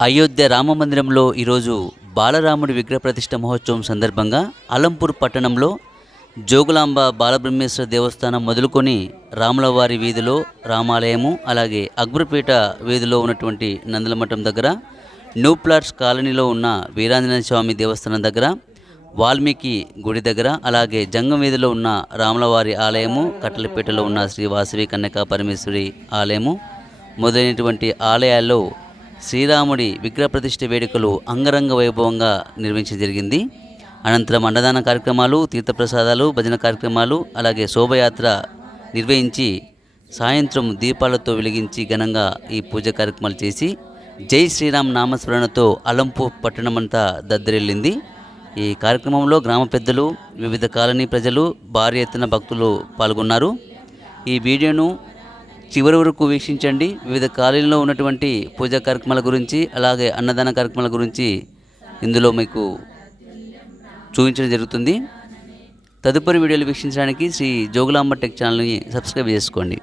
అయోధ్య రామ మందిరంలో ఈరోజు బాలరాముడి విగ్రహ ప్రతిష్ట మహోత్సవం సందర్భంగా అలంపూర్ పట్టణంలో జోగులాంబ బాలబ్రహ్మేశ్వర దేవస్థానం మొదలుకొని రాములవారి వీధిలో రామాలయము అలాగే అక్బర్పేట వీధిలో ఉన్నటువంటి నందలమఠం దగ్గర న్యూ ప్లాట్స్ కాలనీలో ఉన్న వీరాంజనేయ స్వామి దేవస్థానం దగ్గర వాల్మీకి గుడి దగ్గర అలాగే జంగం వీధిలో ఉన్న రాములవారి ఆలయము కట్టలపేటలో ఉన్న శ్రీ వాసవి కన్యకా పరమేశ్వరి ఆలయము మొదలైనటువంటి ఆలయాల్లో శ్రీరాముడి విగ్రహప్రతిష్ఠ వేడుకలు అంగరంగ వైభవంగా నిర్వహించడం జరిగింది. అనంతరం అన్నదాన కార్యక్రమాలు తీర్థప్రసాదాలు భజన కార్యక్రమాలు అలాగే శోభయాత్ర నిర్వహించి సాయంత్రం దీపాలతో వెలిగించి ఘనంగా ఈ పూజ కార్యక్రమాలు చేసి జై శ్రీరామ్ నామస్మరణతో అలంపు పట్టణమంతా దద్దరిల్లింది. ఈ కార్యక్రమంలో గ్రామ పెద్దలు వివిధ కాలనీ ప్రజలు భారీ ఎత్తున భక్తులు పాల్గొన్నారు. ఈ వీడియోను చివరి వరకు వీక్షించండి. వివిధ కాలేజీలో ఉన్నటువంటి పూజా కార్యక్రమాల గురించి అలాగే అన్నదాన కార్యక్రమాల గురించి ఇందులో మీకు చూపించడం జరుగుతుంది. తదుపరి వీడియోలు వీక్షించడానికి శ్రీ జోగులాంబ టెక్ ఛానల్ని సబ్స్క్రైబ్ చేసుకోండి.